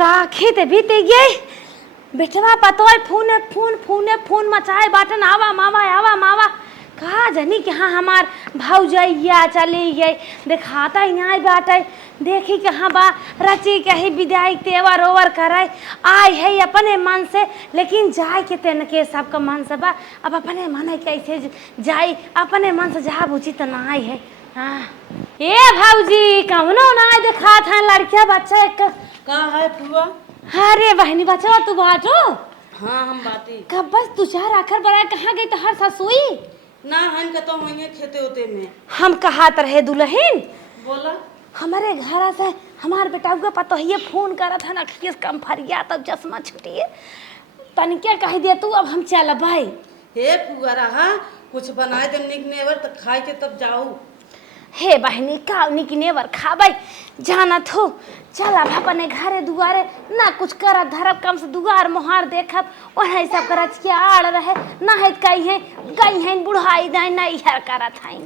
राखी ते बीते गई बेटवा पतोय फोन मचाए बाटन आवा मावा कहा जनी कि हाँ हमार भौजैया चली गई दिखाता ही नहीं बाटे देखी कहाँ बा रची कही विदाई तेवर ओवर कराए आए है अपने मन से लेकिन जाए के तेन के सबका मन से बा अब अपने मन कैसे जाई अपने मन से जहाँ बुझी तो ना आई है। हाँ ए भौजी कौनो ना दिखा था लड़किया बच्चा एक कहाँ है फुआ? अरे बहनी बच्चा तू बाटो। हाँ हम बाटी कब बस तू चार आखिर बड़ा कहाँ गई तो हर ससुई ना हम तो वहीं खेते होते में हम कहात रहे दुल्हन बोला हमारे घर से हमारे बेटा को पता ही फोन करा था ना किस कम फरिया तब चश्मा छुटिए तनिके कह दे तू अब हम चल भाई। हे फुआ रहा कुछ बनाए दे निक नेवर तो खाए के तब जाऊ। हे बहनी का निक नेवर खाबै जाना थो चल अब अपने घरे दुआरे ना कुछ कर धरब कम से दुआर मोहार देखब वही सब करच के आड़ रहे ना है गई है बुढ़ाई दाई ना इहर करत है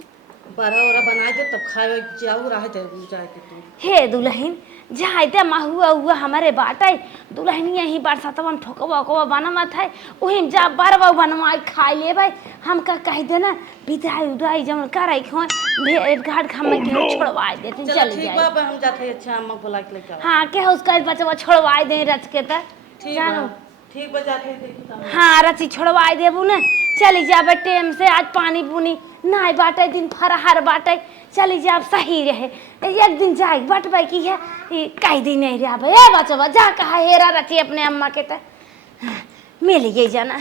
बड़ा ओरा बनाए दे तब खाए जाऊ रहे थे जाए के तू। हे दुल्हन जाए ते महुआ हुआ हमारे बाटे दुल्हन यही बरसातवन ठोकवा को बनमत है वही जा बरवा बनवा खा ले भाई हम का कह देना विदाई उदाई जमन करे खो भेट घाट खम के छोड़वा दे चल जाए। ठीक बा हम जाते अच्छा अम्मा बुला के लेके हां के उसका बच्चा छोड़वा दे रच के त जानो ठीक बा जाते देखी। हां रची छोड़वा देबू ना चली जाबे टाइम से आज पानी पुनी नाय बाटे दिन फरहर बाटे चली जाब सही रहे एक दिन जाए बटबै की है कई दिन नहीं रहा ए बचवा जा कहा हेरा रची अपने अम्मा के त मिल गई जाना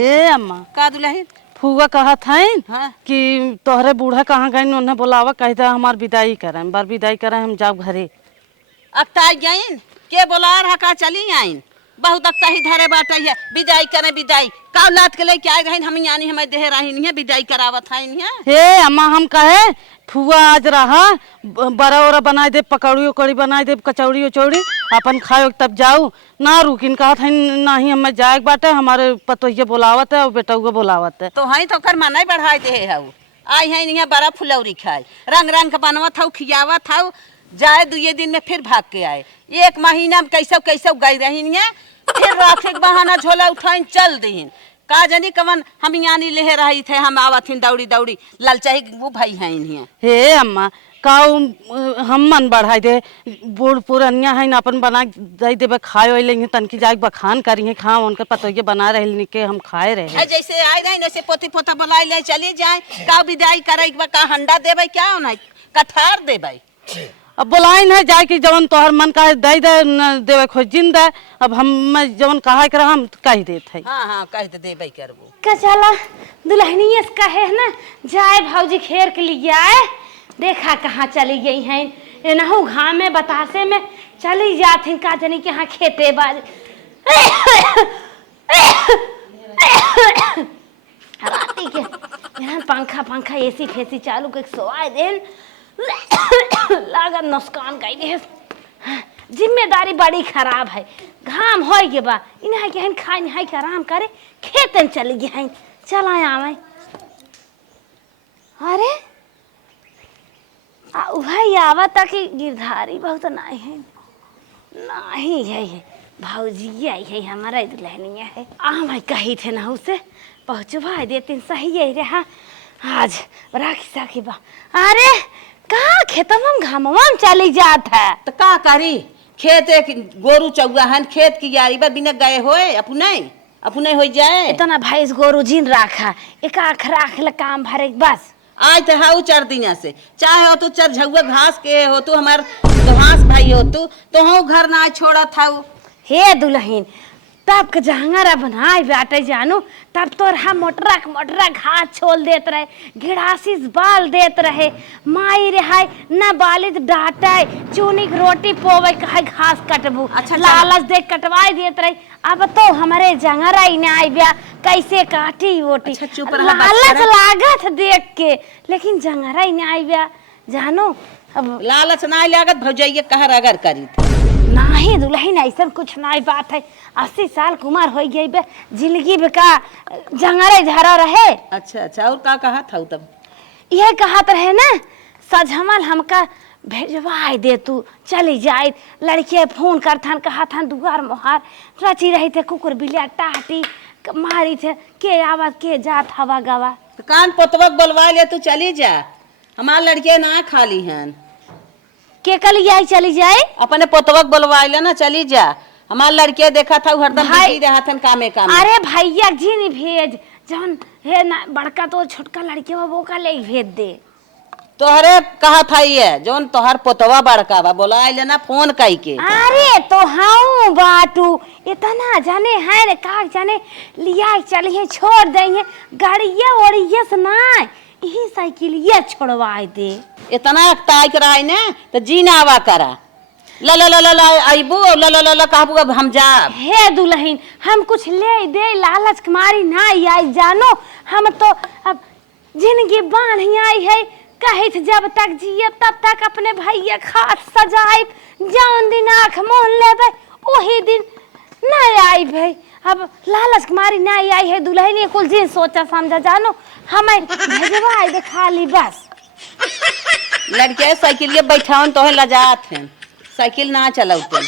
ए अम्मा का दुल्हन फुआ कहा था हाँ? कि तोहरे बूढ़ा कहाँ गए उन्हें बुलावा कहते हमार विदाई करें बार विदाई करें हम जाब घरे अक्ता जाइन के बोला रहा का चली आइन बहुत अक्ता ही धरे बाटे है विदाई करे विदाई का लात के लेके आए गए हम यानी हमें देह रही नहीं है विदाई करावत है नहीं है। हे अम्मा हम कहे फुआ आज रहा बड़ा ओरा बनाए दे पकौड़ी उकौड़ी बनाए दे कचौड़ी उचौड़ी अपन खाओ तब जाऊ ना रुकिन कहा था ना ही हमें जाए बाटे हमारे पतोहिया बुलावत है और बेटा को बुलावत है तो हई तो कर मनाई बढ़ाई दे है आई है नहीं बड़ा फुलौरी खाए रंग रंग का बनवत था खियावत था जाए दुए दिन में फिर भाग के आए एक महीना में कैसे गई रही है फिर राखे के बहाना झोला उठाइन चल दीन का जनी कवन हम यानी ले रही थे हम आवत दौड़ी दौड़ी ललचाही वो भाई है इन्हें। हे अम्मा काऊ हम मन बढ़ाई दे बूढ़ पुरनिया है अपन बना दे देवे खाए ओए लेंगे तनकी जाके बखान करी है खा उनके पतोहिया बना रहे के हम खाए रहे जैसे आए रहे जैसे पोती पोता बुलाई ले चली जाए का विदाई करे का हंडा देवे क्या होना कठार देवे अब बुलाई है जाए कि जवन तोहर मन का दे दे देवे खोज जिन दे अब हम जवन कहा कर हम कह देत है। हाँ कह दे देवे करबो का चला दुल्हनिया से कहे ना जाए भौजी खेर के लिए आए देखा कहाँ चली गई हैं एनहु घाम में बतासे में चली जाती का जनी के यहाँ खेते बाज राती के यहाँ पंखा एसी फेसी चालू के सोआए देन लागत नुकसान गई है जिम्मेदारी बड़ी खराब है घाम हो के बा इन्हें के खाए नहाई के आराम करे खेतन चली गई हैं चला आवे अरे भाई आवत कि गिरधारी बहुत नहीं है भौजी आई है हमारा दुल्हनिया है भाई कही थे ना उसे पहुँचवा देते सही है रहा आज राखी साखी बा अरे कहाँ खेतम घामवा चली जात है तो का करी खेत एक गोरू चौगा है खेत की यारी बा बिना गए होए अपने हो जाए इतना भैंस गोरू जिन राखा एक आँख राख ल काम भरे बस आज तो हाउ 4 दिन से चाहे हो तू चर झुआ घास के हो तू हमार घास भाई हो तू हो घर ना छोड़ा था हे दुल्हन तब के जहंगरा बनाए बाटे जानू तब तो रहा मोटरा घास छोल देत रहे गिड़ासी बाल देत रहे माई रहा न बालित डांटे चूनी की रोटी पोवे कहे घास कटबू अच्छा लालच देख कटवाई देत रहे अब तो हमारे जंगरा ही ना आई ब्या कैसे काटी वोटी अच्छा चुप लालच लागत देख के लेकिन जंगरा ही ना आई ब्या जानो अब लालच ना लागत भौजाइए कहर अगर करी नहीं दुल्हन ऐसा कुछ नहीं बात है 80 साल की उम्र हो गई बे जिंदगी का जंगरे झरा रहे। अच्छा और का कहा था तब यह कहत रहे ना सजमल हमका भेजवाए दे तू चली जाए। लड़के फोन करथन कहथन दुआर मोहार रची रही थे कुकुर बिलिया टाटी मारी थे के आवाज के जात हवा गवा। तो कान पोतवक बोलवा ले तू चली जा, हमार लड़के ना खाली हैं। के कल आई चली जाए अपने पोतवक बोलवा ले ना चली जा, हमार लड़के देखा था हरदम बिजी रहतन कामे कामे। अरे भैया जी नहीं भेज जौन है ना बड़का तो छोटका लड़के वो का ले भेज दे। तोहरे कहा था ये जोन तोहर पोतवा बड़का बा बोला आइले ना फोन कई के। अरे तो हाँ बाटू इतना जाने है रे का जाने लिया चलिए छोड़ देंगे गाड़िया ओड़िया से ना यही साइकिल ये छोड़वाए दे। इतना ताक रहा है ना तो जी ना आवा करा ला ला ला ला ला आइबू ला ला ला ला कहबू अब हम जा। हे दुल्हन हम कुछ ले दे लालच कुमारी ना आई जानो हम तो अब जिंदगी बांध आई है कहित जब तक जिए तब तक अपने भैया खाट सजाए जौन दिन आँख मोहन लेबे वही दिन ना आई भाई। अब लालच कुमारी ना आई है दुल्हन कुल जिन सोचा समझा जानो हमें भेजवाए दे खाली बस। लड़के साइकिल बैठावन तो लजात हैं साइकिल ना चलाते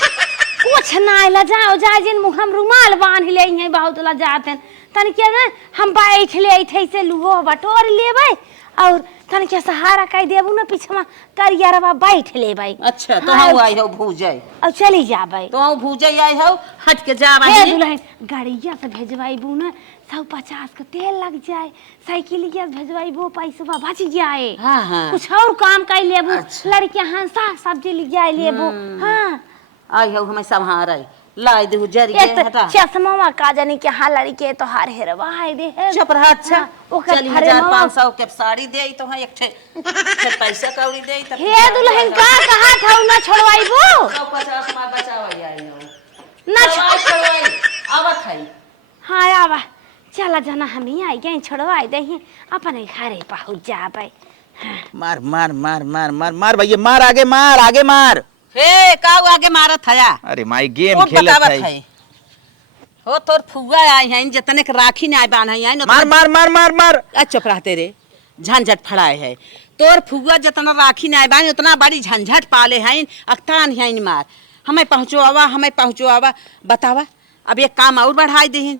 कुछ ना लजाओ जा जिन मुँह हम रुमाल बांध ले हैं बहुत लजात हैं तन के ना हम बैठ ले थे से लुओ बटोर लेबै और तन के सहारा कह देबू ना पीछे करियरवा बैठ लेबै। अच्छा तो हम आई हो भूजे और चली जाबै तो हम भूजे आई हो हट के जा हे दुल्हन गाड़िया से भेजवाइबू ना 150 का तेल लग जाए साइकिलिया से भेजवाइबू पैसा बच जाए। हाँ हाँ कुछ और काम कर लेबू लड़के हंसा सब्जी ले जाए लेबू। हाँ आई हो हमें सब हाँ रही लाई दे जरिए हटा चश्मा का जानी के हाँ लड़के तो हार हेरवा है दे है चुप रहा। अच्छा ओकर चल फरे 1500 के साड़ी दे तो हां एक ठे पैसा कौड़ी दे त हे दुल्हन का कहा था ना छोड़वाइबू 150 मार बचावा आई हो ना छोड़वाई आवत है। हाँ आवा चला जाना हम ही आई गए छोड़वाई दे अपने घरे पहुंच जाबै। मार मार मार मार मार मार भैया मार आगे मार। हे काऊ आगे मारत हया। अरे माई गेम खेलत है हो तोर फुआ आई हैं जतने के राखी ना बान है मार मार मार मार मार। चुप रहते रे झंझट फड़ाए है तोर फुआ जतना राखी ना बान उतना बड़ी झंझट पाले हैं अक्तान है मार हमें पहुँचो आवा बतावा अब एक काम और बढ़ाई दे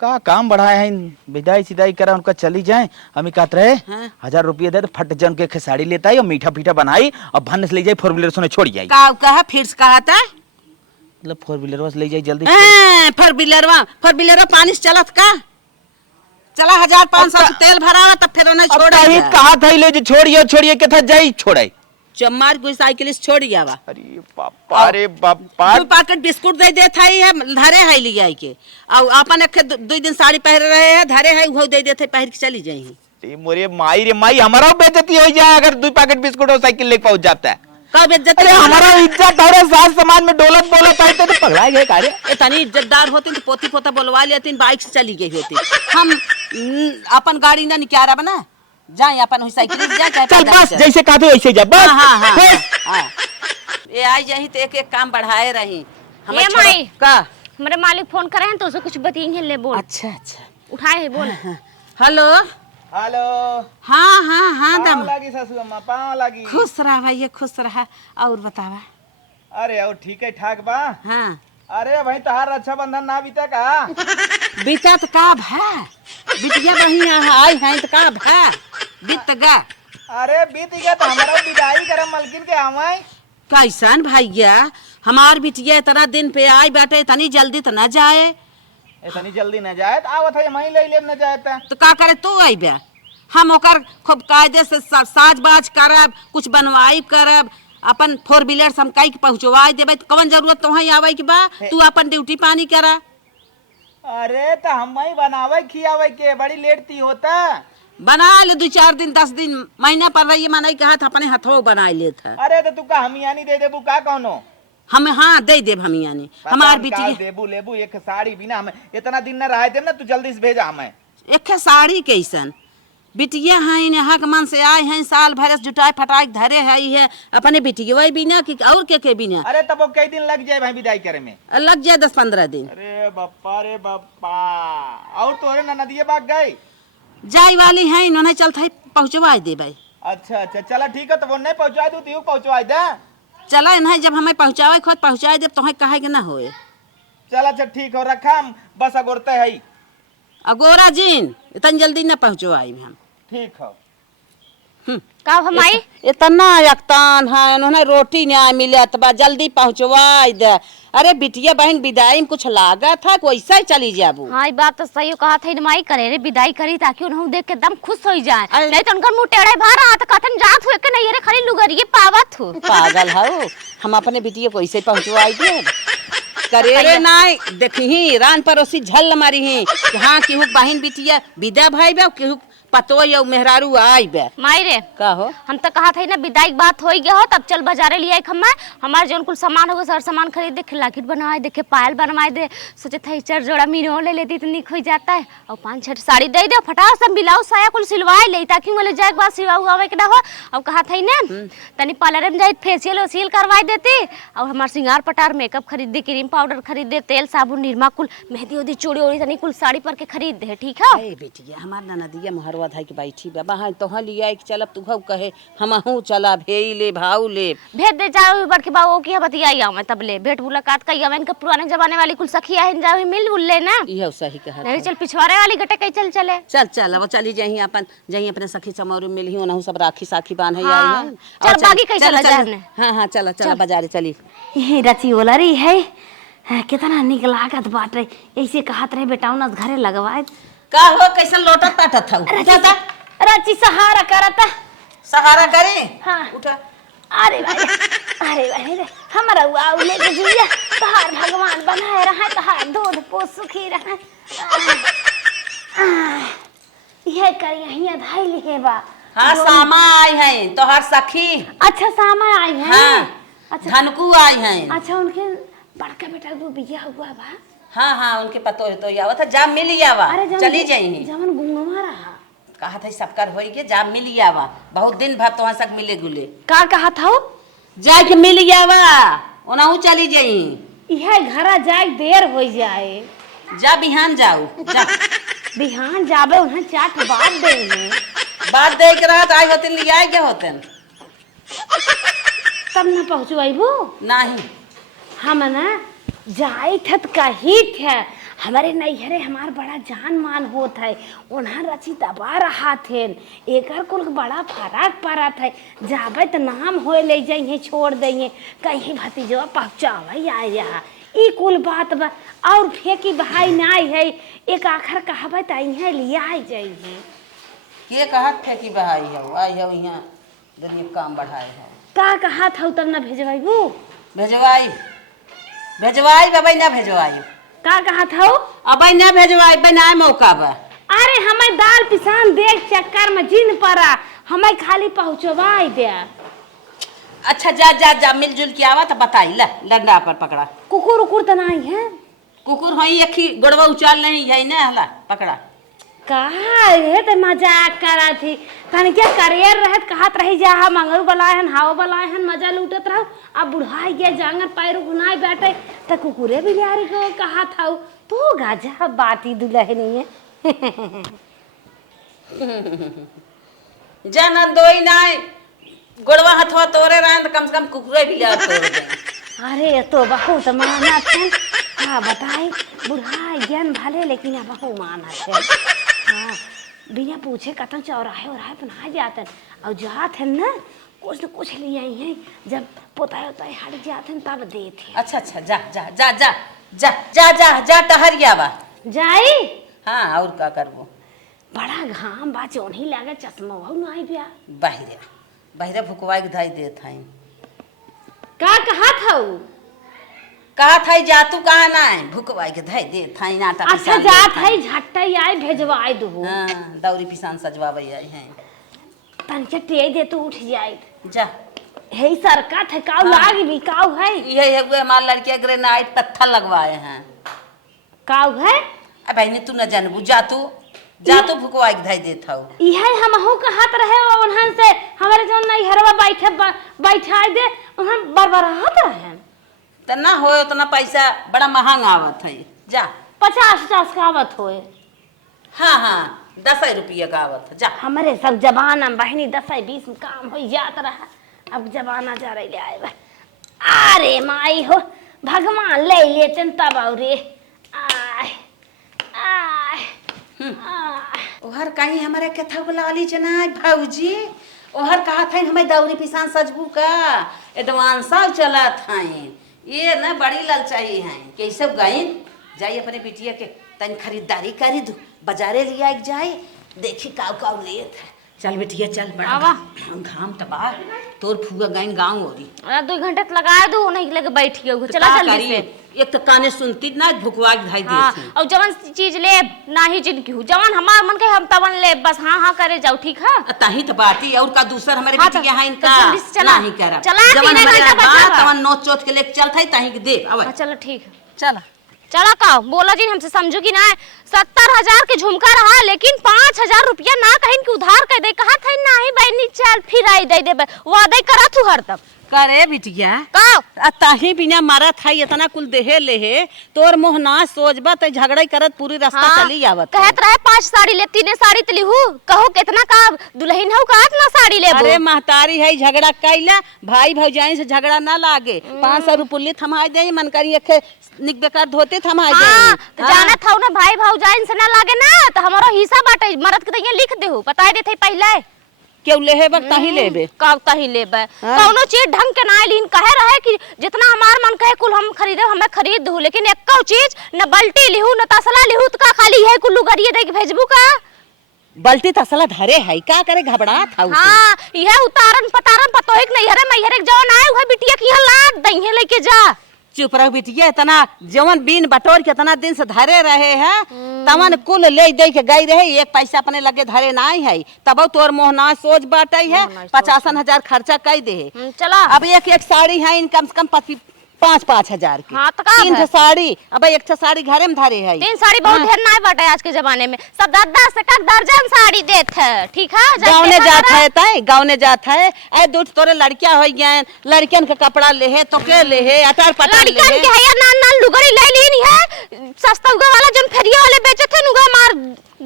का काम बढ़ाए हैं विदाई सिदाई करा उनका चली जाए हम कहते रहे। हाँ? 1000 रुपये दे तो फट जन के साड़ी लेता है और मीठा फीठा बनाई और भन से ले जाए 4 व्हीलर से छोड़ जाए काऊ कहा फिर से कहता मतलब 4 व्हीलर से ले जाए जल्दी 4 व्हीलर पानी से चलत का चला 1500 तेल भरावा तब फिर उन्हें छोड़ कहा था ले जो छोड़िए के था जाई छोड़ाई चम्मार कोई साइकिल से छोड़ जावा। अरे बापा 2 पैकेट बिस्कुट दे देत है धरे है लिया के और अपन एक 2 दिन साड़ी पहन रहे हैं धरे है वो दे देते पहन के चली जाई। मोरे माई रे माई हमारा बेइज्जती हो जाए अगर 2 पैकेट बिस्कुट और साइकिल लेके पहुंच जाता है। कब इज्जत अरे हमारा इज्जत और सास समाज में डोलत बोलत है तो पगला गए कार्य इतनी इज्जतदार होती तो पोती पोता बोलवा लेती बाइक से चली गई होती। हम अपन गाड़ी ना निकारा बना जाए अपन साइकिल से जाए चल बस जैसे कहा वैसे जा बस। हाँ ये आई जाही तो एक काम बढ़ाए रही ए माई का हमारे मालिक फोन करे हैं तो उसे कुछ बताएंगे ले बोल। अच्छा उठाए है बोल। हेलो हाँ दम लगी सासू अम्मा पाँव लगी खुश रहा भैया खुश रहा और बतावा। अरे और ठीक है ठाक बा। हाँ अरे भाई तहार रक्षाबंधन ना बीता का बीता तो का भा बिटिया बहिया आई हैं तो का भा बीत गा। अरे बीत गया तो हमारा विदाई करम मलकिन के आवाई कैसन भैया हमार बिटिया इतना दिन पे आई बैठे इतनी जल्दी तो न जाए इतनी जल्दी न जाए आवत है मही ले लेब न जाए तो का करे तू आई बे हम ओकर खूब कायदे से साज बाज करब कुछ बनवाई करब अपन 4 व्हीलर हम कई पहुँचवाई देवे तो कौन जरूरत तो आवे के बा तू अपन ड्यूटी पानी करा। अरे तो हम ही बनावे खियावे के बड़ी लेट थी होता बना ले 2-4 दिन 10 दिन महीना पर रही मनाई कहा था अपने हाथों बना ले था। अरे तो तू का हमियानी दे देबू का कौनो हम हाँ दे देब हमियानी हमार बिटिया देबू लेबू एक साड़ी बिना हमें इतना दिन न रहे देब ना तू जल्दी से भेजा हमें एक साड़ी कैसन बिटिया हैं हक मन से आए हैं साल भर से जुटाई फटाई धरे है अपने बिटिया बिना कि और के बिना। अरे तब वो कई दिन लग जाए भाई विदाई करे में लग जाए 10-15 दिन। अरे बापा और तोरे नदिया बाग गए जाई वाली है इन्होंने चलता है पहुँचवा दे भाई अच्छा अच्छा चला ठीक है तो वो नहीं पहुंचा दूँ तू पहुंचवा दे। चला नहीं जब हमें पहुँचावे खुद पहुँचाए जब तुम्हें कहे ना होए। चल अच्छा ठीक हो रखा हम बस अगोरते है। अगोरा जीन इतनी जल्दी न पहुँचवाई हम। ठीक हो। का हमाई इतना यकतान है उन्होंने रोटी नहीं मिले बा जल्दी पहुँचवाई दे। अरे बिटिया बहन विदाई में कुछ लागा था वैसा ही चली जाबू। हाँ ये बात तो सही कहा था माई करे रे विदाई करी ताकि उन्हें देख के दम खुश हो जाए। नहीं तो उनका मुंह टेढ़ा भा रहा तो कथन जात हुए के नहीं रे खाली लुगरिए पावत हो। पागल हो हम अपने बिटिया को ऐसे पहुँचवाई दे करे रे नहीं देखी रान पड़ोसी झल मारी ही हाँ केहू बहन बिटिया विदा भाई बे केहू पतो या मेहरारू आई बे। माई रे का हो हम तो कहा था ना विदाई की बात हो गया हो तब चल बाजारे ले आई खम्मा हमारे जो कुल सामान होगा सर सामान खरीद दे खिलाकिट बनवाए देखे पायल बनवाए दे सोचे था चार जोड़ा मीनो ले लेती तो निक हो जाता है और 5-6 साड़ी दे दे फटाओ सब ब्लाउज साया कुल सिलवाए ले ताकि मुझे जाए बाद सिलवा हुआ के ना हो। अब कहा था ना तनी पार्लर में जाए फेसियल वसील करवाई देती और हमारे श्रृंगार पटार मेकअप खरीद दे क्रीम पाउडर खरीद दे तेल साबुन निरमा कुल मेहंदी उदी चूड़ी उड़ी तनी कुल साड़ी पर के खरीद दे ठीक है। ए बेटिया हमार ननदिया मोहरवा धाई के बैठी बा वहां तोहा लिया कि चलब तू कहे हमहू चला भेई ले भाऊ ले भेज दे जाओ बड़के बाबू की बतियाई मैं तब ले भेंट मुलाकात कई मैं इनका पुराने जमाने वाली कुल सखिया है जाओ मिल बुल ले ना इहो सही कहा नहीं चल पिछवाड़े वाली गटे कई चल चले चल चल अब चली जाही अपन जही अपने सखी चमौर मिलही ओनहु सब राखी साखी बांधे हाँ, आई है। चल बागी कई चला जाने। हां हां चला चला बाजारे चली। ये रची ओला रही है कितना निक लागत बाटे ऐसे कहत रहे बेटा उनस घरे लगवाए का हो कैसन लोटत टाटत हौ जाता रची सहारा करता सहारा करे। हाँ उठा अरे भाई रे हमारा वाउ ले के जिया तहार भगवान बनाए रहा तहार दूध पो सुखी रहा ये कर यहीं धाई लिखे बा। हां सामा आई है तोहर सखी। अच्छा सामा आई है। हां अच्छा धनकू आई है। अच्छा उनके बड़का बेटा वो बिया हुआ बा। हां हां उनके पतो है तो यावा था जा मिल यावा चली जाई जमन गुंगवा रहा कहा था सबकर होई के जा मिल यावा बहुत दिन भर तोहा सक मिले गुले का कहा था जा के मिल यावा ओनाहू चली जाई यह घरा जाए देर हो जाए जा बिहान जाऊ जा बिहान जाबे उन्हें चाट बात देंगे बात दे के रहत आई होतन लिया के होतन तब न पहुँचवाइबू नहीं हम ना जाए थे तो कही थे हमारे नैहरे हमार बड़ा जान मान होत है उन्हें रची दबा रहा थे एकर कुल बड़ा फराक पड़ा था जाबे तो नाम हो ले जाइए छोड़ देंगे कहीं भतीजवा पहुँचावे आए यहाँ ई कुल बात बा और फेंकी बहाई नहीं है एक आखिर कहबे तो यहाँ लिया जाइए के कहत थे कि बहाई है आई है यहाँ गरीब काम बढ़ाए है का कहा था तब न भेजवाइबू भेजवाई भेजवाई बाबा ना भेजवाई का कहा था अब ना भेजवाई बनाए मौका बा। अरे हमें दाल पिसान देख चक्कर में जिन पड़ा हमें खाली पहुँचवाई दे। अच्छा जा जा जा मिलजुल के आवा तो बताई ला डंडा पर पकड़ा कुकुर उकुर तो नहीं है कुकुर होई अखी गोड़वा उचाल नहीं है ना हला पकड़ा कहा है तो मजाक करा थी तन क्या करियर रहत कहत रही जा हम मंगरू बलाए हन हाव बलाए हन मजा लूटत रहो अब बुढ़ाई गया जांगर पैर गुनाई बैठे तो कुकुरे बिलारी को कहा था तो गाजा बाती दुल्हनी है जन दोई नाय गोड़वा हथवा तोरे रहन कम से कम कुकुरे बिलार तोड़ दे। अरे तो बहुत माना थे हाँ बताए बुढ़ाई ज्ञान भले लेकिन अब बहु माना थे हाँ बिना पूछे कतन चौराहे उराहे पना जाते और जाते ना कुछ ले आई हैं जब पोताए उताए हट जाते तब देते। अच्छा अच्छा जा जा जा जा जा जा जा जा टहरिया बा जाई हाँ और का करबो बड़ा घाम बा चोनी लागे चश्मा बहु नहीं पिया बाहरे बाहरे भुकवाई धाई देत हई का कहा था कहा था जातू कहा ना भुकवाई के धाई देत हई नाटा अच्छा जात है झट्टा आई भेजवाई दो हां दौरी पिसान सजवावे आई हैं तनके टे दे तो उठ जाए जा हे सरका थे काऊ लाग भी काऊ है ये है हमार लड़के ग्रेनाइट पत्थर लगवाए हैं काऊ है अब बहनी तू न जानबू जातू भुकवाई के धाई देत हौ इहे हमहू कहत रहे उन्हन से हमारे जो नैहरवा बैठा दे उन्हन बरबरात रहे त ना हो उतना पैसा बड़ा महंगा आवत है जा 50 का आवत होए हाँ हाँ 10 रुपया का आवत जा। हमारे सब जमाना में बहनी 10-20 में काम हो जात रहा, अब जमाना जा रही आए बा। अरे माई हो भगवान ले लेतन तब और आय आय ओहर कहीं हमारे कथा बुलाली जना भौजी, ओहर कहा था हमें दौरी पिसान सजबू का एडवांस चला था। ये ना बड़ी ललचाई है कि सब गई जाई अपने बिटिया के तन खरीदारी करी दू, बाजारे लिया जाए देखी काव काव लेत है। चल बिटिया चल, बड़ा घाम तबाह तोर फुआ गईन गाँव ओरी 2 घंटे तो लगा दू नहीं लगे बैठ गए चला जल्दी से। एक तो काने सुनती ना भुकवा भाई हाँ, और जवन चीज ले ना ही जिनकी हूँ जवन हमार मन के हम तवन ले बस हाँ हाँ करे जाओ ठीक है। तही तो बाती और का दूसर हमारे हाँ, बिटिया है इनका तो जल्दी से चला। नहीं करा चला, जवन 3 हमारे घंटा बचा बात बा। तवन नोच चोट के लेके चल थाई तही के दे अब हाँ, चलो ठीक है चला। चला का बोला जी हमसे समझो कि ना 70,000 के झुमका रहा लेकिन 5,000 रुपया ना कहीं कि उधार कर दे कहा था नहीं बहनी चल फिर आई दे दे वादा करा तू हर तब करे बिटिया का ताही बिना मारा था इतना कुल देहे लेहे तोर मोह ना सोचबा त झगड़ा करत पूरी रास्ता हाँ, चली आवत कहत रहे 5 साड़ी ले 3 साड़ी तली हूँ कहो कितना का दुल्हन हो कहत ना साड़ी ले अरे महतारी है झगड़ा कैला भाई भौजाई से झगड़ा ना लागे 500 रुपये थमा दे मन करी अखे निक बेकार धोते थमा दे। हाँ, तो जाना था ना भाई भौजाइन से ना लागे ना तो हमारा हिस्सा बाटे मरद के तो लिख देहु बता देते पहले क्यों लेहे वक्त ही लेबे कब कहीं लेबे कौनो चीज ढंग के ना लीन कहे रहे कि जितना हमार मन कहे कुल हम खरीदे हमें खरीद दू लेकिन एको चीज न बल्टी लिहू न तसला लिहू तो का खाली है कुल्लू गरिए दे के भेजबू का बल्टी तसला धरे है का करे घबरा था हां यह उतारन पतारन पतोहिक नहीं हरे मैहरे जवन आए उहे बिटिया की यहां लाद दइहे लेके जा। चुप रह बिटिया इतना जवन बीन बटोर के इतना दिन से धरे रहे हैं तवन कुल ले दे के गई रहे एक पैसा अपने लगे धरे नहीं है तब तोर मोह ना सोच बाटे है 55,000 खर्चा कर दे। चला अब एक साड़ी है कम से कम 5-5 हजार की। हाँ, तो का 3 साड़ी अब एक साड़ी घरे में धरे है 3 साड़ी बहुत ढेर ना बाटे आज के जमाने में सब 10 से का दर्जन साड़ी देत है ठीक है। गाँव ने जाता है तय गाँव ने जाता है ऐ दूठ तोरे लड़कियां हो गए लड़कियन के कपड़ा ले है तो के ले है अटार पटार ले लड़कन है के है नान नान लुगड़ी ले लीन है सस्ता उगा वाला जन फेरिया वाले बेचत है नुगा मार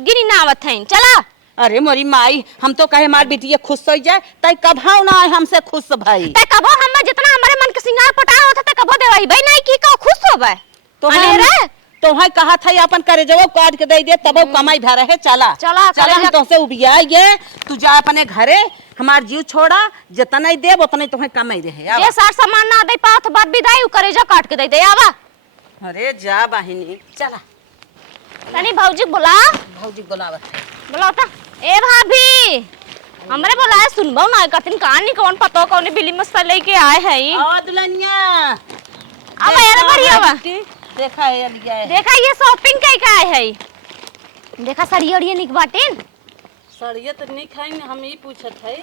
गिनी ना आवत है। चला अरे मोरी माई हम तो कहे मार बेटी खुश हो जाए तय कभाव ना है हमसे खुश भाई ते कबो हम जितना हमारे मन के सिंगार पटार होता ते कबो देवाई भाई नहीं की का खुश होबे तो अरे तो है कहा था अपन करे जब काट के दे दे तब कमाई भर है। चला चला चला हम तो से उबिया ये तू जा अपने घरे हमार जीव छोड़ा जितना ही देब उतना ही तुम्हें कमाई रहे। ये सार सामान ना दे पात बात विदाई करे जा काट के दे दे आवा। अरे जा बहिनी चला तनी भौजी बुला भौजी बुलावत बुलाता ए भाभी हमरे बोला सुनबो ना कथिन कहानी कौन पतो कौन बिली मस्त लेके आए है ओ दुल्हनिया अब यार बढ़िया बा देखा है लिया है देखा ये शॉपिंग के का है देखा साड़ी और ये निक बाटिन सड़िया तो नहीं खाई हम ही पूछत है।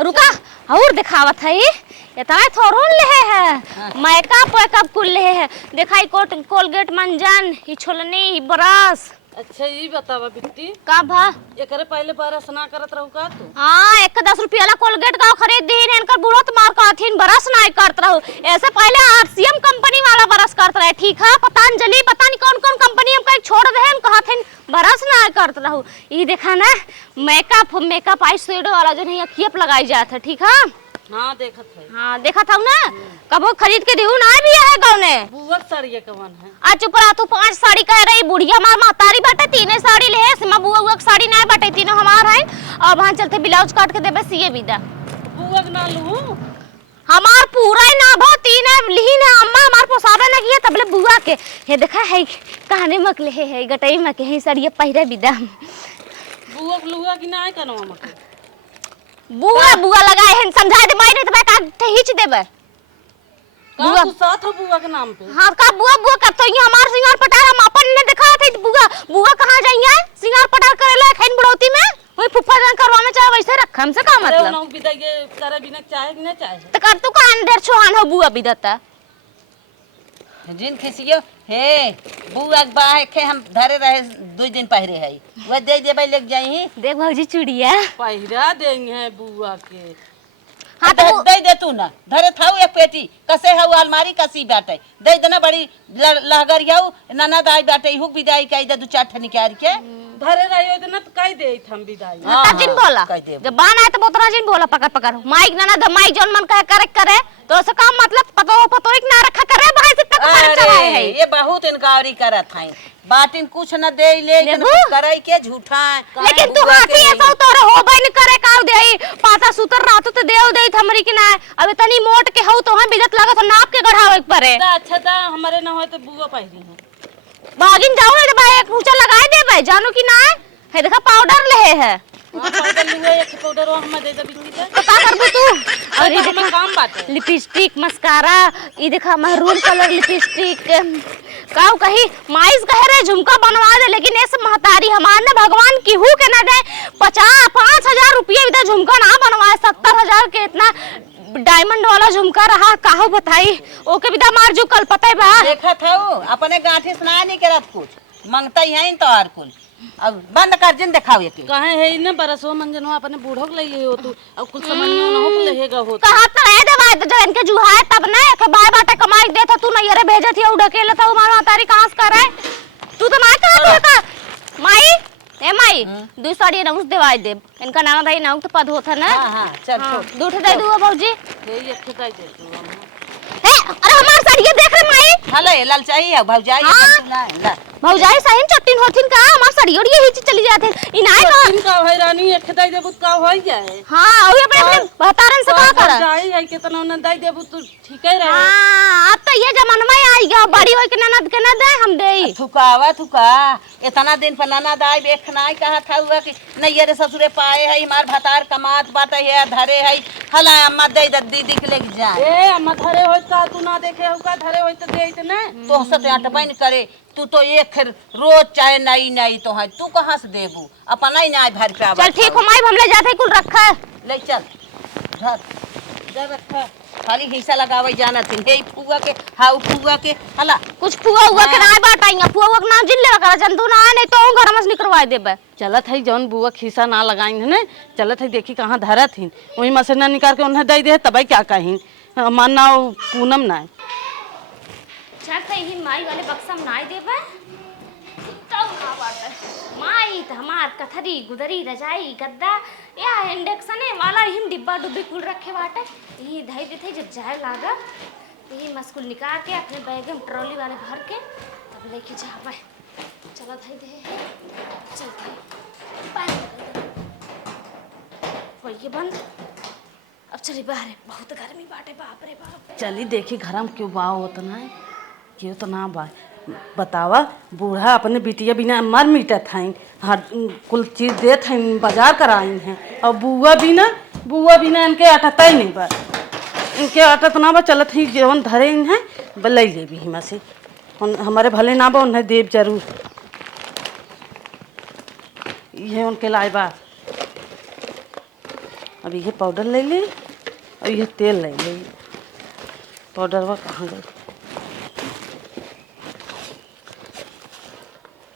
रुका और दिखावत है इतना थोड़न ले है मेकअप वेकअप कुल ले है देखा कोलगेट मंजन ही छोलनी ही ब्रश। अच्छा ये बतावा बिट्टी का भा एकरे पहले बरस ना करत रहू का तू हाँ 10 रुपया ला कोलगेट का खरीद दी इनकर बुढ़ो मार कहथिन बरस ना करत रहू ऐसे पहले आरसीएम कंपनी वाला बरस करत रहे ठीक है पतंजलि पता नहीं कौन कौन कंपनी हम कहीं छोड़ दे कहथिन बरस ना करत रहू। ये देखा ना मेकअप आई शेडो वाला जो नहीं अखियप लगाई जात है ठीक है। हाँ देखत है हाँ देखा था ना कबो खरीद के देहू ना भी है गाँव ने बुआ साड़िया कवन है आ चुप रहा तू 5 साड़ी कह रही बुढ़िया मार महतारी बाटे 3 साड़ी ले सिमा बुआ बुआ साड़ी ना बाटे तीनों हमार है अब वहां चलते ब्लाउज काट के देबे सिए विदा बुआ के ना लू हमार पूरा ही ना भो 3 लिहिन है अम्मा हमार पोसाबे ना किए तबले बुआ के हे देखा है कहानी मकले है गटई में के है साड़ी पहिरे विदा बुआ के लुआ की ना है कनवा मके बुआ बुआ लगाए हैं समझा दे मैं नहीं तो मैं का हिच देबे बुआ तू साथ हो बुआ के नाम पे। हाँ का बुआ बुआ कर तो ये हमार सिंगार पटार हम अपन ने देखा थे बुआ बुआ कहां जाइए सिंगार पटार करेला खैन बुढ़ौती में वही फुफ्फा जन करवा में चाहे वैसे रख हमसे का अरे मतलब ना बिदा ये करे बिना चाहे कि ना चाहे तो कर तू का अंदर छोहान हो बुआ बिदता जिन खिसियो हे बुआ के बाहे के हम धरे रहे 2 दिन पहरे है वो दे देबे लेके जाई देख भौजी चूड़िया पहिरा देंगे बुआ के। हाँ दे तो दे तू ना धरे थाऊ एक पेटी कसे है अलमारी कसी बाटे दे देना बड़ी लहगर जाऊ ननद आई बाटे हुक विदाई कई दे 2-4 ठन निकाल के धरे रही हो ना तो कह दे हम विदाई। हाँ, ता जिन बोला कह देब। जब बान आए तो बोतरा जिन बोला पकड़ पकड़ माइक ना ना माइक जोन मन कहे करे करे तो उसका काम मतलब पतो एक ना रखा करे भाई से तक मारे चलाए है। अरे ये बहुत इनकारी करत हैं, बाटिन कुछ न दे ले देबू? करे के झूठा लेकिन तू हाथी ऐसा तोरे हो बन करे काउ देई पाता सुतर रात तो देव देई हमरी के ना अब इतनी मोट के हो तो हम बिगत लागत नाप के गढ़ावे परे। अच्छा ता हमारे ना हो तो बुआ पहिरी है। भागिन जाऊ रे भाई एक ऊंचा लगाए दे भाई जानू कि ना है देखा पाउडर ले है हां पाउडर लुए एक पाउडर हम दे दे बिंदी दे। तो का करबू तू और ये हमें काम बाटे। लिपस्टिक मस्कारा ये देखा महरून कलर लिपस्टिक काऊ कही माइस कह रहे झुमका बनवा दे लेकिन ऐसे महतारी हमार ना भगवान केहू के ना दे 50,000 रुपया इधर झुमका ना बनवाए 70,000 के इतना डायमंड वाला झुमका रहा काहो बताई ओके विदा मार जो कल पता है बा देखा था अपने गांठी सुना नहीं करत कुछ मंगता ही है तो हर कुल अब बंद कर जिन दिखाओ ये कहे है ना बरसो मंजनवा अपने बूढ़ो के ले हो तू अब कुछ समझियो ना हो के लेगा हो कहा तो है दे भाई जब इनके जुहा है तब ना के बाय बाटे कमाई देता तू नहीं रे भेजे थी उड़केले था मारो तारी कहां से करे तू तो ना कहा था माई ए माई दू साड़ी नौस देवाई दे इनका नाना दाई नाउ तो पद होता ना हां हां चल छोड़ दूठ दे दू भौजी ये खिकाई दे तू है अरे हमार साड़ी देख रे माई हले लाल चाहिए भौजाई हाँ। ला भौजाई सही चट्टिन होथिन का हमार साड़ी और ये ही चली जाते इनाई ना इनका है रानी एक खिदाई देबू का हो जाए। हां और अपने अपने भतारन से का कर जाई है कितना न दाई देबू तू ठीक है रहे। हां अब तो ये जमाना में आई गया बड़ी होई के ननद के ना दे हम देई थुकावा थुका इतना दिन पर नाना दाई देखनाई कहा था हुआ कि नहीं रे ससुरे पाए है हमार भतार कमात बाटे है धरे है हला अम्मा दे दीदी के लेके जा ए अम्मा धरे होय का तू ना देखे हो का धरे होय तो देत ना तो सते अटबैन करे तू तो एक फिर रोज चाहे नई नई तो है तू कहां से देबू अपना ही ना भर पे चल ठीक हो माई हम ले जाते कुल रखा है ले चल धर जब रखा खाली हिस्सा लगावे जाना थी हे फुआ के हाउ फुआ के हला कुछ फुआ हुआ के ना बाटाइया फुआ हुआ के नाम जिन ले रखा जंतु ना है नहीं तो घर में से निकलवा देबे चलत है जौन बुआ खीसा ना लगाइन है ना चलत है देखी कहाँ धरत ही वही मसना निकाल के उन्हें दे दे तब क्या कहीं मानना पूनम ना चल कहीं माई वाले बक्सा में नाई देबे तब का बाटे माई त हमार कथरी गुदरी रजाई गद्दा या इंडक्शन वाला हिम डिब्बा डुब्बी कुल रखे बाटे यही धई देथे जब जाए लागा यही मस्कुल निकाल के अपने बैग में ट्रॉली वाले भर के तब लेके जाबे चलो धई दे चल भाई हो ये बंद अब चली बाहर बहुत गर्मी बाटे बाप रे बाप चली देखी घर में क्यों बा उतना है क्यों तो ना बा बतावा बूढ़ा अपने बिटिया बिना मर मिटत हैं हर कुल चीज देत हैं बाजार कराई हैं और बुआ बिना इनके अटता ही नहीं बा इनके अटत ना बा चलत ही जीवन धरे इन हैं ले ले भी हिमा से हमारे भले ना बा उन्हें देव जरूर ये उनके लाए बा अब ये पाउडर ले ले और ये तेल ले ले पाउडर वा कहाँ गए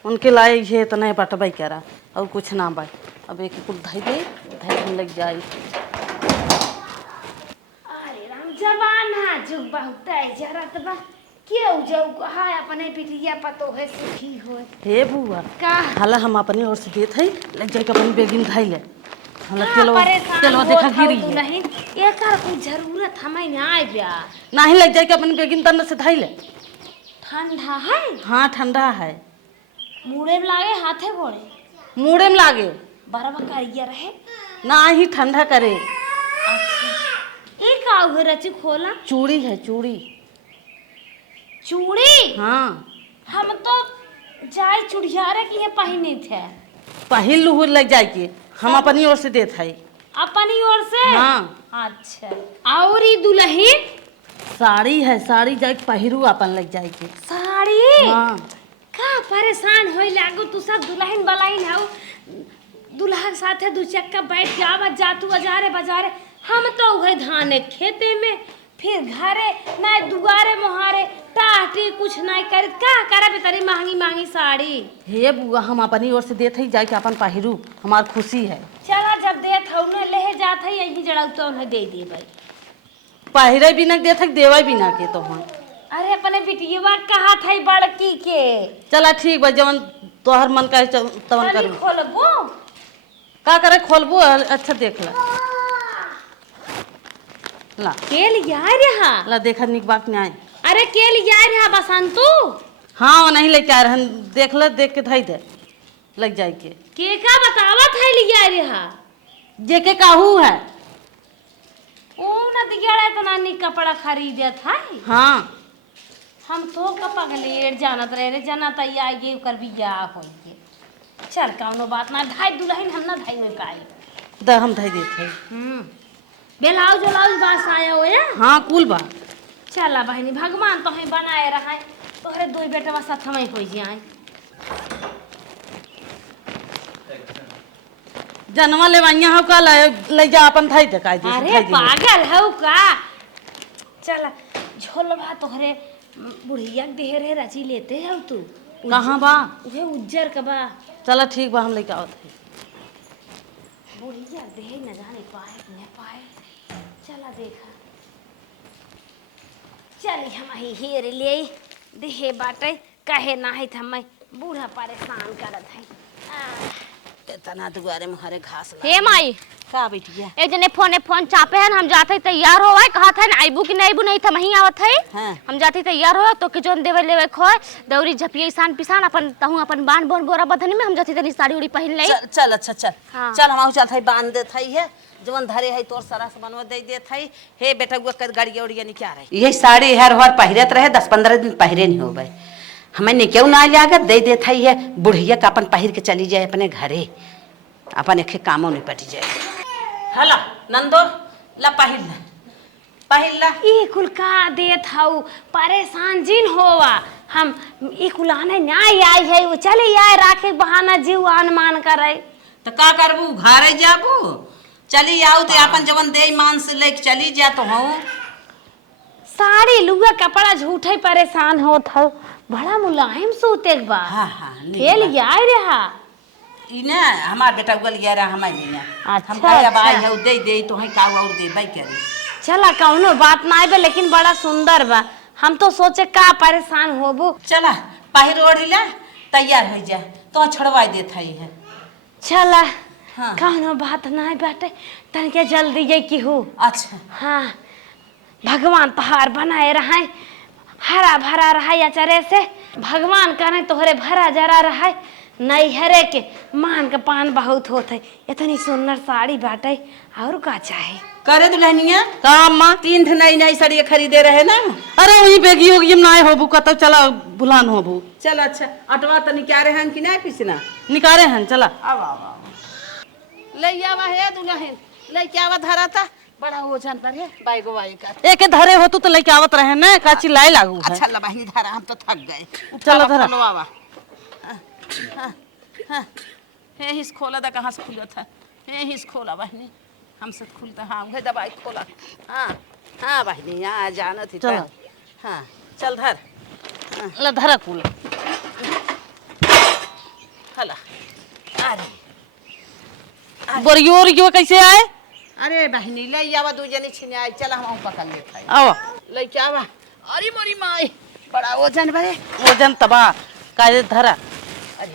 उनके लाए ये इतना बटबाई करा और कुछ ना बाई अब एक कुल धई दे धई लग जाए अरे राम जमाना जुग बहुत है जरत बा क्यों जाऊ कहा अपने पिटिया पतो है सुखी हो हे बुआ का हाला हम अपने ओर से देत है लग जाए के अपन बेगिन धई ले हाला हाँ, तेलवा देखा गिरी तू है नहीं एकर कुछ जरूरत हमें ना आए ब्या नहीं लग जाए के अपन बेगिन तन से धई ले ठंडा है हाँ ठंडा है मुड़े में लागे हाथे गोड़े मुड़े में लागे बरवा करिया रहे ना ही ठंडा करे ये का हुए रची खोला चूड़ी है चूड़ी चूड़ी हाँ हम तो जाए चुड़ियारे की है पहने थे पहिल लुहुर लग जाए के हम अपनी ओर से देत है अपनी ओर से हाँ अच्छा और ये दुल्हन साड़ी है साड़ी जाए पहिरू अपन लग जाए के साड़ी हाँ का परेशान होई लागो तू सब दुल्हन बलाइन हो दुल्हा के साथे दू चक्का बैठ के आवत जातू बाजारे हम तो उहे धाने खेते में फिर घरे ना दुआरे मोहारे टाटी कुछ नहीं कर का करबे तरी महंगी साड़ी हे बुआ हम अपनी ओर से देत ही जाए के अपन पहिरू हमार खुशी है चला जब देत हौ न ले जात है यही जड़ा तो उन्हें दे दे भाई पहिरे बिना देत है देवा बिना के तो हम अरे अपने बिटिया कहा था बड़की के चला ठीक बा जवन तोहर मन का तवन चली करू खोलबो। का करे खोलबू अच्छा देख ला के लिया रहा? ला देखा निक बात नहीं आए अरे के लिया रहा बसंतु? हाँ वो नहीं लेके आ रहे देख ले देख के धई दे लग जाए के का बतावत है लिया रहा? जे के काहू है ओ न दिया तो नानी कपड़ा खरीदत है। हाँ हम तो का पगलेर जानत रहे रे जना तैया ये कर बिया होई। चल कौनो बात ना ढाई दुल्हन हम ना ढाई में काई। द हम धई देते ब्लाउज ब्लाउज बास आया हो या? हाँ कुल बा चला बहनी भगवान तो है बनाए रहा तोहरे दो बेटा साथ में हो जाए। जनवा लेवाइया हो का ले जा अपन धई दे काई दे अरे पागल हो का? चल झोलवा तोहरे बुढ़िया देह रे रची लेते हो तू। कहाँ बा उहे उज्जर का बा। चला ठीक बा हम लेके आवत है बुढ़िया देह न जाने पाए न पाए। चला देखा चली हम ही हेर ले देहे बाटे कहे ना है हम बूढ़ा परेशान करत है। इतना दुआरे में हरे घास हे माई का बिटिया एक जने फोन चापे हैं हम जाते तैयार हो कहा था आईबू की नहीं नहीं था वहीं आवत है। हाँ। हम जाते तैयार हो तो के जोन देवे लेवे खोए दौरी झपिए ईसान पिसान अपन तहु अपन बान बोन बोरा बधनी में हम जाते तनी साड़ी उड़ी पहन ले। चल अच्छा चल हाँ। चल हम चल बांध देत है जवन धरे है तोर सारा सामान दे देत है। हे बेटा गाड़ी उड़िया नहीं क्या रहे यही साड़ी हर हर पहिरत रहे 10-15 दिन पहिरे नहीं हो गए हमें क्यों ना लागत दे देत है बुढ़िया का अपन पहिर के चली जाए अपने घरे अपन एक कामों निपट जाए। हला नंदो ला पहिल ला ई कुल का देत हऊ परेशान जिन होवा हम ई कुल आने न्याय आई है वो चले आए राखे बहाना जीव अनुमान करे तो का करबू घरे जाबू चली आऊ तो अपन जवन दे मान से लेके चली जा तो हूँ साड़ी लुगा कपड़ा झूठे परेशान होत हऊ बड़ा मुलायम सूते बा। हाँ हाँ खेल आए रहा इने हमार बेटा उगल गया रहा हमारे नहीं अच्छा, हम कहे अब आई अच्छा। है दे दे तो है का और दे भाई करे चला कौनो बात ना बे लेकिन बड़ा सुंदर बा। हम तो सोचे का परेशान होबू। चला पहिर ओढ़ी ला तैयार हो जा तो छड़वा देत है। चला हाँ। कौनो बात ना बाटे तनके जल्दी ये की हो। अच्छा हाँ भगवान तोहार बनाए रहा हरा भरा रहा या चरे से भगवान करे तोहरे भरा जरा रहा नहीं हरे के मान के पान बहुत होते इतनी सुंदर साड़ी बाटे और का चाहे करे दुल्हनिया का अम्मा 3 नई नई साड़ी खरीदे रहे ना। अरे वही बेगी होगी ना होबू कतब चला बुलान होबू चल अच्छा अटवा तो निकारे हैं कि नहीं पिसना निकारे हैं चला ले आवा है दुल्हन ले के आवा धरा था बड़ा वजन पर है बाईगो बाई का एक धरे हो तो लेके आवत रहे ना का चिल्लाए लागू है। अच्छा लबाही धरा हम तो थक गए चलो धरा खोलवावा हे हिस खोला था कहाँ से खुला था हे हिस खोला बहनी हमसे खुलता हाँ वही दवाई खोला हाँ हाँ बहनी यहाँ जाना थी चलो। हाँ चल धर ला धरा कुल हला अरे बोरियो ओरियो कैसे आए अरे बहनी ले आवा दू जनी छिने आई चल हम पकड़ लेते हैं आओ ले के आवा अरे मोरी माई बड़ा वजन बड़े वजन तबा कायदे धरा अरे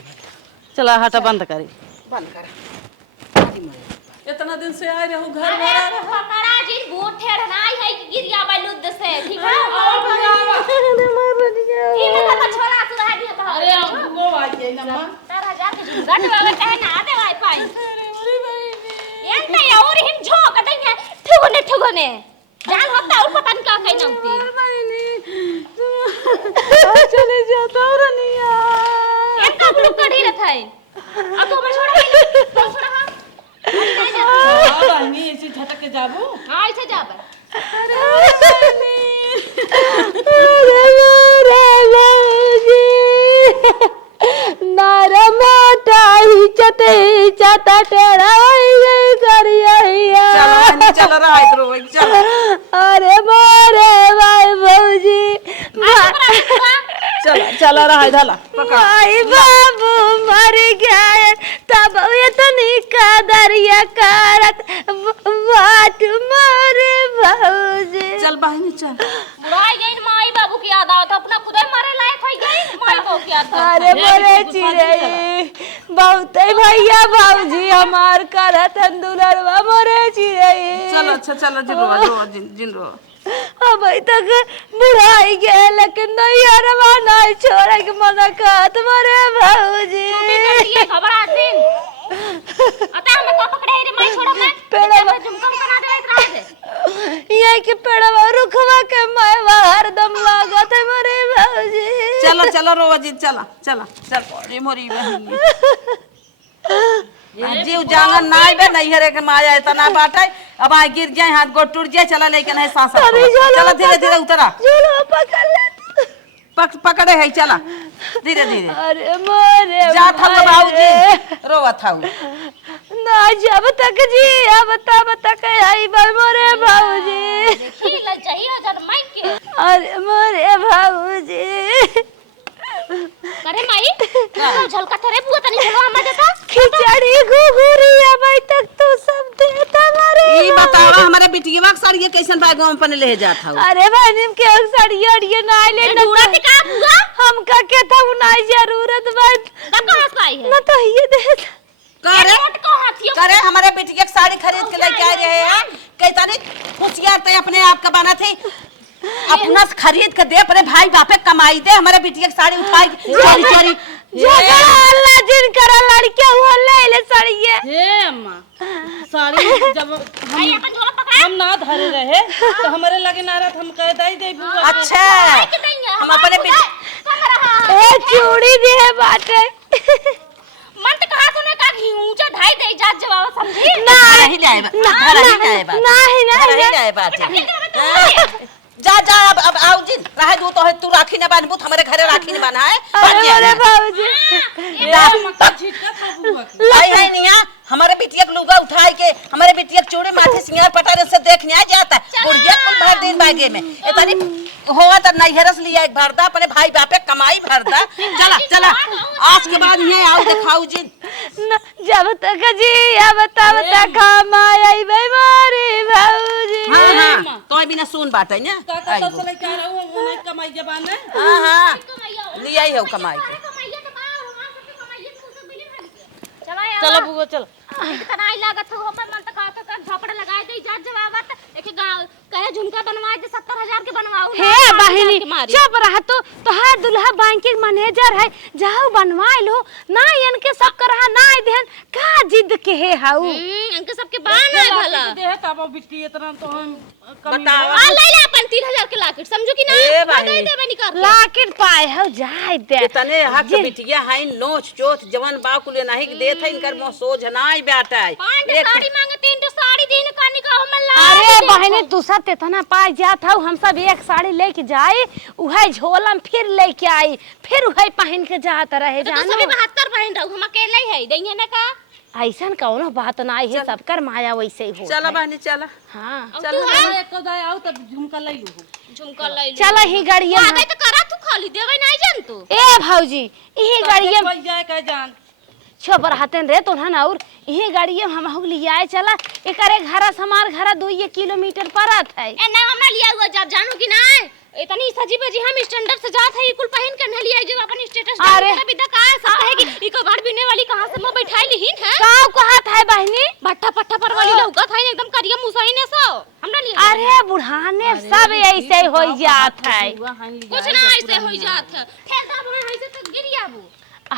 चला हटा बंद करी बंद कर अरे मोरी इतना दिन से आए रहू घर अरे पकड़ा जी गोठ ठेरनाई है कि गिरिया बलुद से ठीक है। ई में तो छोरा सुधा दिया था। अरे वो आ गई ना तारा जाके घट वाला कहे ना दे भाई पाई ये नहीं और हिम झोक दे ठुगने जान होता और पता नहीं क्या कहीं नमती चले जाता रनिया एक का ग्रुप कढ़ी रहता है अब तो मैं छोड़ा हां बहनी ऐसे झटक के जाबू हां ऐसे जाबे चल रहा है इधर चल अरे मारे भाई भौजी चल चल रहा है ढला भाई बाबू मर गया तब इतनी कदरिया करत बात मारे भौजी चल बहनी चल बुढ़ाई गई माई बाबू की याद आवत अपना खुदे मरे लायक हो गई माई बाबू की याद करता अरे है। मोरे गुस्सा नहीं करा। चिड़ई बहुत भैया भाऊजी हमार करत दुलरवा मोरे चिड़ई। चलो अच्छा चलो जिन रो अभी तक बुढ़ाई गए लेकिन नहीं अरवा नहीं छोड़े के मना कहत मोरे भाऊजी। ये घबरा दिन अता हम को पकड़े रे मैं छोड़ा मैं पेड़वा झुमका बना दे रहा है ये के पेड़वा रुखवा के मैं हरदम लागत है मोरे भाऊजी। चलो चलो रो जिन चला चला चल रे मोरी बहनी जीव जांगन नाई बे नहीं हरे के माया इतना बाटे अब आ गिर जाए हाथ गोड़ टूट जाए चला लेकिन है सांस चला धीरे धीरे उतरा झूलो पकड़ ले पकड़े है चला धीरे धीरे अरे मोरे जा था बाबूजी रोवा था ना जब तक जी अब तब तक आई मोरे भाऊजी। देखी ल चाहिए जन माई के अरे मोरे भाऊजी करे माई तो झलका थरे बुआ तनी झलवा हम देता खिचड़ी घुघुरी अभी तक तू सब देता मारे। ई बतावा हमारे बिटिया के साड़ी कैसन बैग में अपन ले जात हौ अरे भाई के साड़िया अड़िया ना ले ना ढूंढा थी का बुआ हम का के था नहीं जरूरत बात तब कहां से आई है ना तो ये दे करे नोट को हाथियों करे हमारे बिटिया के साड़ी खरीद के लेके आ रहे हैं कैतानी होशियार ते अपने आप का बना थी अपना से खरीद के दे अपने भाई बापे कमाई दे हमारे बिटिया की साड़ी उठाई चोरी चोरी झगड़ा अल्लाह जिन करा लड़के हुआ ले ले साड़िया। हे अम्मा साड़ी जब भाई अपन झोला पकड़ा हम ना धरे रहे तो हमारे लगे नाराज हम कह दई दे बुआ अच्छा के देंगे हम अपने ए चूड़ी दे बाटे मन तो कहां सुने का घी ऊंचा ढाई दे जात जवाब समझी नहीं जाए नहीं जाए बात जा जा अब आओ जी रह दू तो तू राखी न बानबू हमारे घरे राखी न बना है अरे भाऊजी आई है नहीं हमारे बिटिया के लुगा उठाई के हमारे बिटिया के चूड़ी माथे सिंगार पटारे से देखने आ जाता बुढ़िया कुल भर दिन बागे में इतनी होवा तो नहीं हरस लिया एक भरदा अपने भाई बापे कमाई भरदा चला चला आज के बाद ये आओ दिखाओ जी जब तक जी अब तब तक कमाई आई मारे भाऊजी। हां हां तो बिना सुन बात है ना कमाई जबान है हां हां लिया ही हो कमाई चलो बुआ चलो इतना ही लागत हो हमर मन त कहत का झपड़ा लगाए दे जात जवाबत एक गांव कहे झुमका बनवाए दे 70,000 के बनवाऊ हे बहिनी चुप रह तो हां दुल्हा बैंक के मैनेजर है जाओ बनवाई लो ना इनके सब करहा ना देन का जिद के है हाउ इनके सबके बान है भला दे तब बिट्टी इतना तो हम बताओ आ ले ले अपन 3000 के लाकेट समझो कि ना ए भाई। दे देबे निकाल लाकेट पाए हो जाए दे तने हक बिटिया है नोच चोथ जवान बाकुले नहीं देत है इनकर मो सोझ नाई बेटा है पांच साड़ी मांगे 3 तो साड़ी दिन का निकाह में ला अरे बहने तू सब तेतना पाए जात हो हम सब एक साड़ी लेके जाए उहे झोला में फिर लेके आई फिर उहे पहन के जात रहे तो जानो सभी 72 पहन रहू हम अकेले ही है देंगे ना का ऐसा कौनो बात ना है सबकर माया वैसे ही हो चला बहनी चला हां तू है एक दाय आओ तब झुमका ले लू झुमका ले चल ही गाड़िया आगे तो करा तू खाली देवे नहीं जान तू ए भौजी यही गाड़िया कोई जाए कह जान छोबर हाथन रे तो ना और यही गाड़िया हम हो लिया चला एकरे घर हमार घर 2 किलोमीटर परत है ए ना हमरा लिया हुआ जब जानू कि ना इतनी सजी बजी हम स्टैंडर्ड से जात है कुल पहन के न लिया जो अपन स्टेटस अरे। अभी तक आ सब है कि इको गाड़ बिने वाली कहां से मैं बैठाई लीन है काऊ कहत है बहनी भट्टा पट्टा पर वाली लौका था एकदम करिया मुसई ने सो हमरा लिया अरे बुढ़ाने सब ऐसे हो जात है कुछ ना ऐसे हो जात है फिर दा बुढ़ा ऐसे तो गिरिया बू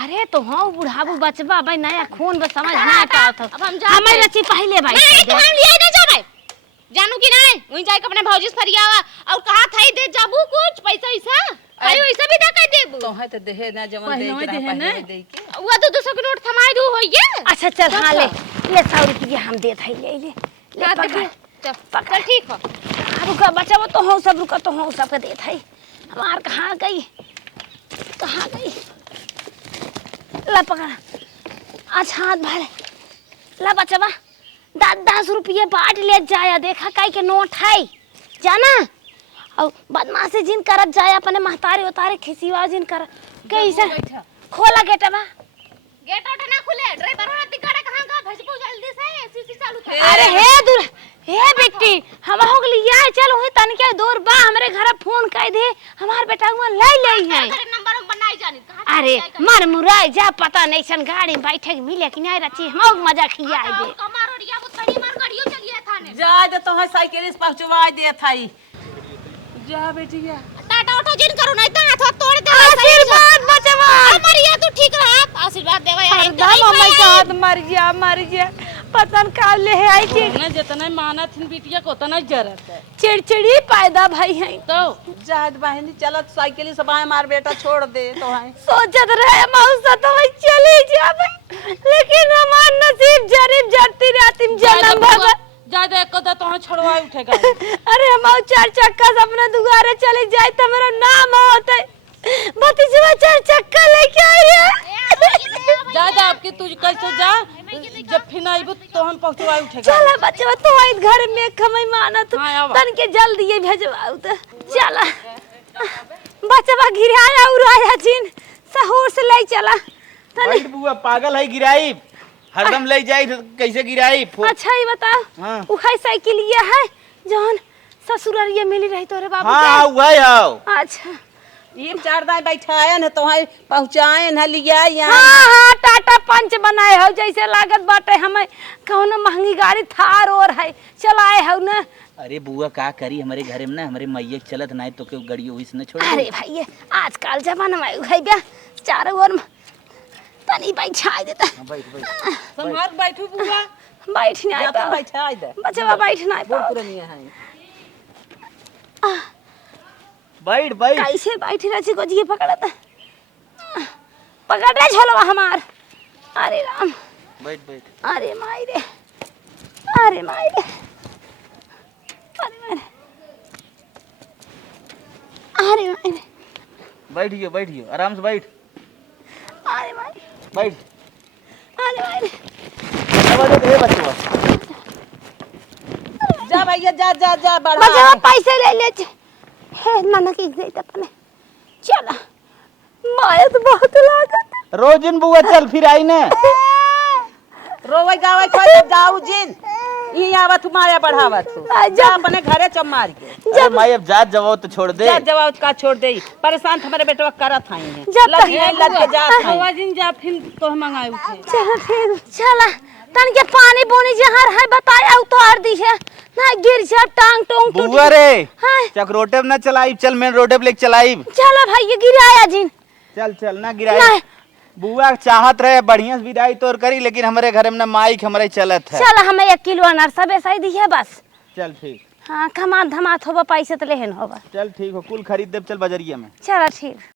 अरे तो हाँ बुढ़ाबू बचबा भाई नया खून बस समझ ना पात अब हम जाते हमारे बच्ची पहले भाई नहीं तो हम लिया ना जावे जानू कि नहीं वहीं जाके अपने भौजी से फरियावा और कहा था दे जाबू कुछ पैसा ऐसा अरे वैसा भी ना कह देबू तो है तो देहे ना जवन दे के पहले दे के वो तो 200 के नोट थमाई दू होइए अच्छा चल हाँ ले 100 रुपया हम देत है ले पकड़ चल ठीक हो रुका बच्चा वो तो हो सब रुका तो हो सब के देत है हमार कहाँ गई ला पकड़ अच्छा हाथ भरे ला बच्चा 10 रुपये बांट ले जाया देखा काई के नोट है जाना और बदमाशी जिन करत जाए अपने महतारी उतारे खिसीवा जिन कर कैसे खोला गेटवा गेट ओटा ना खुले ड्राइवर वाला टिकट कहां का भजबू जल्दी से सीसी चालू कर अरे हे बेटी हम हो लिया चल वही तनके दूर बा हमरे घर फोन कर दे हमार बेटा हुआ ले ले है नंबर बनाई जानी अरे मन मुराई जा पता नहीं सन गाड़ी में बैठे के मिले कि नहीं रची हम मजा खिया दे जा दे तो है साइकिल से पहुंचवा दे थाई जा बेटिया टाटा ऑटो जिन करू नहीं तो हाथ तोड़ दे आशीर्वाद बचवा मरिया तू ठीक रहा आशीर्वाद देवे हरदम मम्मी का हाथ मर गया पता न का ले आई थी ना जितना माना थी बिटिया को उतना जरूरत है चिड़चिड़ी पैदा भाई है तो जाद बहनी चलत साइकिल से बाएं मार बेटा छोड़ दे तो है सोचत रहे मौसा तो वही चली जाब लेकिन हमार नसीब जरीब जरती राती में जन्म भगा ज्यादा एक तो तोह छोड़वाए उठेगा अरे हम चार चक्का से अपने दुआरे चली जाए तो मेरा नाम होता भतीजवा चार चक्का लेके आई है ज्यादा आपकी तू कैसे जा जब फिर आईबो तो हम पहुंचवाए उठेगा चला बच्चा तो आई घर में खमई माना तो हाँ, आवा। तन के जल्दी ये भेजवाऊ तो चला बच्चा गिराया उड़ाया जिन सहूर से ले चला बैठ बुआ पागल है गिराई हरदम ले जाई तो कैसे गिराई अच्छा ही बताओ हाँ। उखाई साइकिल ये है जौन ससुरारिये मिली रही तोरे बाबू हाँ वही है अच्छा ये चार दाई बैठाया न तो है पहुंचाए न लिया यहाँ हाँ हाँ टाटा पंच बनाए हो जैसे लागत बाटे हमें कौनो महंगी गाड़ी थार और है चलाए हो ना अरे बुआ का करी हमारे घर में ना हमारे मैया चलत ना तो क्यों गड़ियो इस न छोड़ अरे भाई ये आजकल जमाना में है ब्या चारों ओर में तनी बैठा देता संभाल बैठू बुआ बैठने आए जाता तो बैठाए दे बच्चा बैठना है बूढ़ तो पुरानिया है बैठ बैठ कैसे बैठी रही को जी पकड़ा था पकड़ झोलवा हमार अरे राम बैठ बैठ अरे माई रे अरे माई रे अरे माई रे अरे माई रे बैठियो आराम से बैठ अरे माई बैठ अरे माई रे दे बच्चवा जा भैया जा जा जा बच्चा बढ़ा पैसे ले ले हे नाना की दे अपने चला माया तो बहुत लागत रोजिन बुआ चल फिर आई ना रोवे गावे खोई जाऊ जिन ई आवत माया बढ़ावत जा अपने घरे चम मार के अरे माई अब जात जवाब तो छोड़ दे जा जवाब का छोड़ दे परेशान हमारे बेटवा करत हई है जब लगी है लग के जा हवा जिन जा फिर तो मंगाए उठे चलो ठीक चला तन के पानी बोनी जहर है बताया उतार दी है ना गिर जा टांग टोंग टूट बुआ रे हाँ चक्रोटे में ना चलाई चल मेन रोडे पे लेके चलाई चलो भाई ये गिराया जिन चल चल ना गिराई नहीं। बुआ चाहत रहे बढ़िया से विदाई तोर करी लेकिन हमारे घर में ना माइक हमारे चलत है चलो हमें 1 किलो अनार सब ऐसा ही दी है बस चल ठीक हाँ कमा धमात होबा पैसे तो लेहन होबा चल ठीक हो कुल खरीद दे चल बजरिया में चलो ठीक